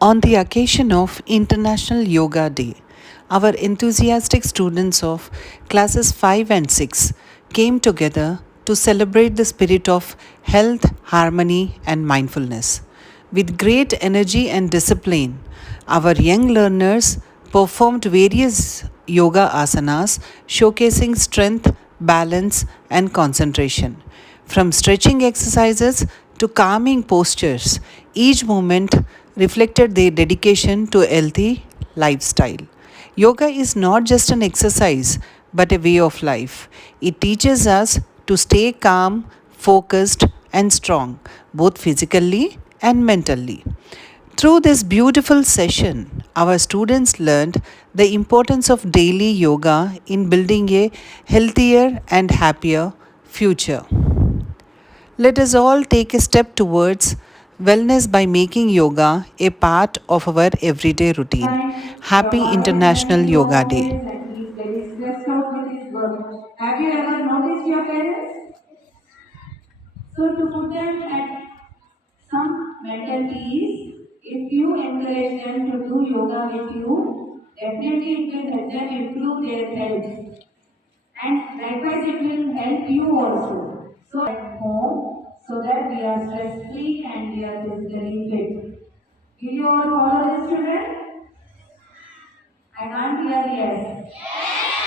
On the occasion of International Yoga Day, our enthusiastic students of classes 5 and 6 came together to celebrate the spirit of health, harmony, and mindfulness. With great energy and discipline, our young learners performed various yoga asanas showcasing strength, balance, and concentration. From stretching exercises to calming postures, each movement reflected their dedication to a healthy lifestyle. Yoga is not just an exercise but a way of life. It teaches us to stay calm, focused, and strong, both physically and mentally. Through this beautiful session, our students learned the importance of daily yoga in building a healthier and happier future. Let us all take a step towards wellness by making yoga a part of our everyday routine. Happy Father International cannot go Yoga Day. office and he is very stressed out with his work. Have you ever noticed your parents? So to put them at some mental peace, if you encourage them to do yoga with you, definitely it will help them improve their health. And likewise it will help you also. So at home, so that we are stress free and we are physically fit. Will you all follow this children? I can't hear yes.